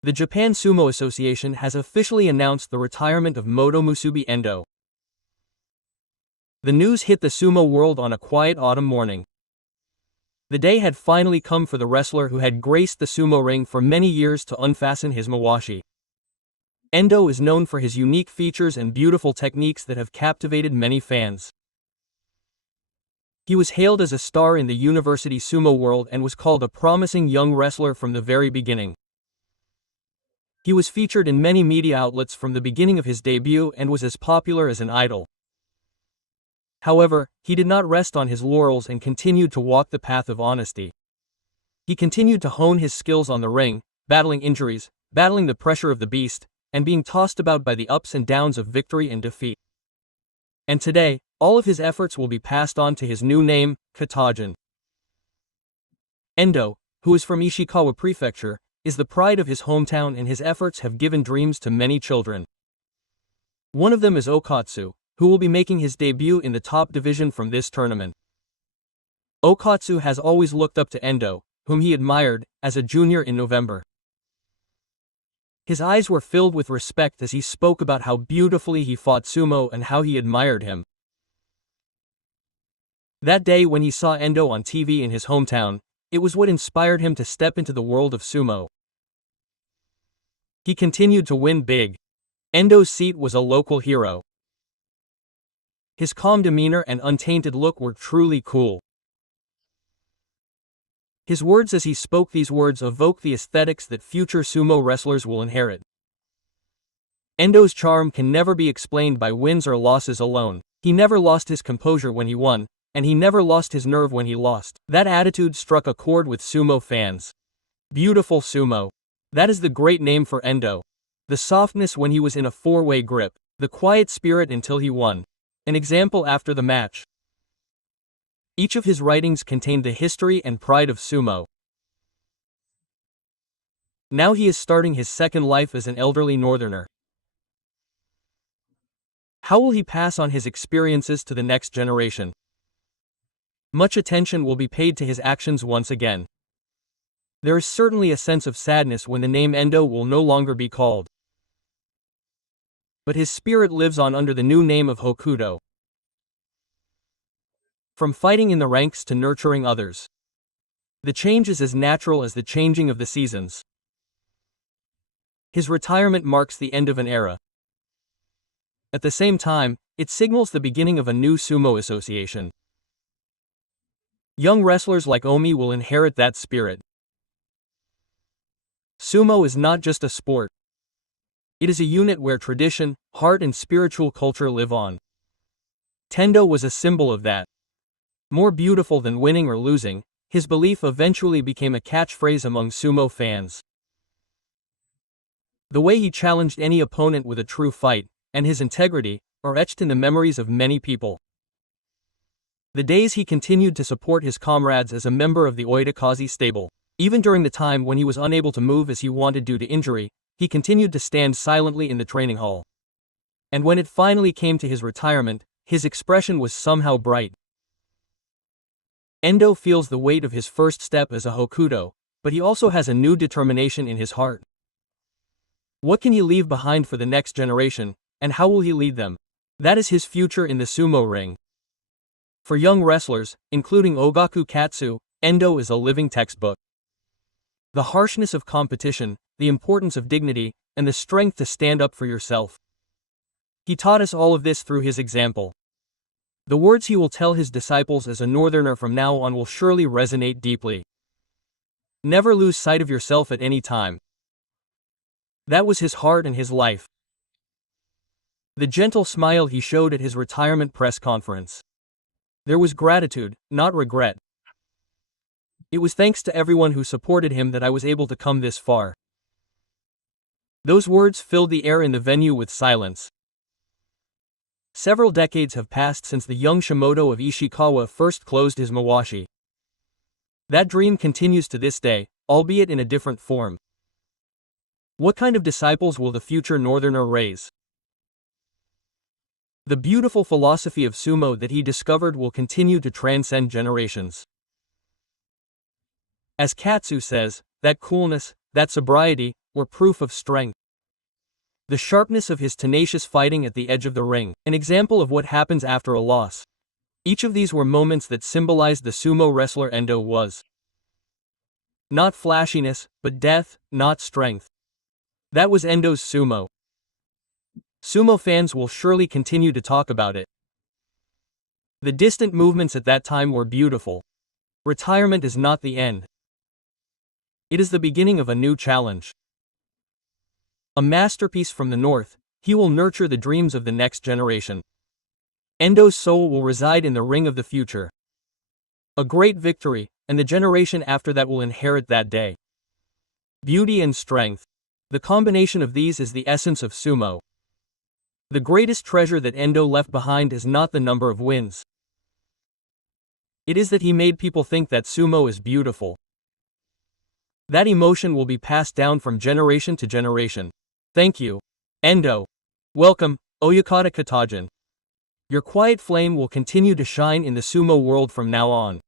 The Japan Sumo Association has officially announced the retirement of Moto Musubi Endo. The news hit the sumo world on a quiet autumn morning. The day had finally come for the wrestler who had graced the sumo ring for many years to unfasten his mawashi. Endo is known for his unique features and beautiful techniques that have captivated many fans. He was hailed as a star in the university sumo world and was called a promising young wrestler from the very beginning. He was featured in many media outlets from the beginning of his debut and was as popular as an idol. However, he did not rest on his laurels and continued to walk the path of honesty. He continued to hone his skills on the ring, battling injuries, battling the pressure of the beast, and being tossed about by the ups and downs of victory and defeat. And today, all of his efforts will be passed on to his new name, Katajin. Endo, who is from Ishikawa Prefecture, is the pride of his hometown and his efforts have given dreams to many children. One of them is Okatsu, who will be making his debut in the top division from this tournament. Okatsu has always looked up to Endo, whom he admired, as a junior in November. His eyes were filled with respect as he spoke about how beautifully he fought sumo and how he admired him. That day when he saw Endo on TV in his hometown, it was what inspired him to step into the world of sumo. He continued to win big. Endo's seat was a local hero. His calm demeanor and untainted look were truly cool. His words as he spoke these words evoke the aesthetics that future sumo wrestlers will inherit. Endo's charm can never be explained by wins or losses alone. He never lost his composure when he won, and he never lost his nerve when he lost. That attitude struck a chord with sumo fans. Beautiful sumo. That is the great name for Endo. The softness when he was in a four-way grip, the quiet spirit until he won. An example after the match. Each of his writings contained the history and pride of sumo. Now he is starting his second life as an elderly northerner. How will he pass on his experiences to the next generation? Much attention will be paid to his actions once again. There is certainly a sense of sadness when the name Endo will no longer be called. But his spirit lives on under the new name of Hokuto. From fighting in the ranks to nurturing others. The change is as natural as the changing of the seasons. His retirement marks the end of an era. At the same time, it signals the beginning of a new sumo association. Young wrestlers like Omi will inherit that spirit. Sumo is not just a sport. It is a unit where tradition, heart and spiritual culture live on. Tendo was a symbol of that. More beautiful than winning or losing, his belief eventually became a catchphrase among sumo fans. The way he challenged any opponent with a true fight, and his integrity, are etched in the memories of many people. The days he continued to support his comrades as a member of the Oitakazi stable. Even during the time when he was unable to move as he wanted due to injury, he continued to stand silently in the training hall. And when it finally came to his retirement, his expression was somehow bright. Endo feels the weight of his first step as a Hokuto, but he also has a new determination in his heart. What can he leave behind for the next generation, and how will he lead them? That is his future in the sumo ring. For young wrestlers, including Ogaku Katsu, Endo is a living textbook. The harshness of competition, the importance of dignity, and the strength to stand up for yourself. He taught us all of this through his example. The words he will tell his disciples as a northerner from now on will surely resonate deeply. Never lose sight of yourself at any time. That was his heart and his life. The gentle smile he showed at his retirement press conference. There was gratitude, not regret. It was thanks to everyone who supported him that I was able to come this far. Those words filled the air in the venue with silence. Several decades have passed since the young Shimoto of Ishikawa first closed his mawashi. That dream continues to this day, albeit in a different form. What kind of disciples will the future northerner raise? The beautiful philosophy of sumo that he discovered will continue to transcend generations. As Katsu says, that coolness, that sobriety, were proof of strength. The sharpness of his tenacious fighting at the edge of the ring, an example of what happens after a loss. Each of these were moments that symbolized the sumo wrestler Endo was. Not flashiness, but depth, not strength. That was Endo's sumo. Sumo fans will surely continue to talk about it. The distant movements at that time were beautiful. Retirement is not the end. It is the beginning of a new challenge. A masterpiece from the north, he will nurture the dreams of the next generation. Endo's soul will reside in the ring of the future. A great victory, and the generation after that will inherit that day. Beauty and strength. The combination of these is the essence of sumo. The greatest treasure that Endo left behind is not the number of wins. It is that he made people think that sumo is beautiful. That emotion will be passed down from generation to generation. Thank you, Endo. Welcome, Oyakata Katajin. Your quiet flame will continue to shine in the sumo world from now on.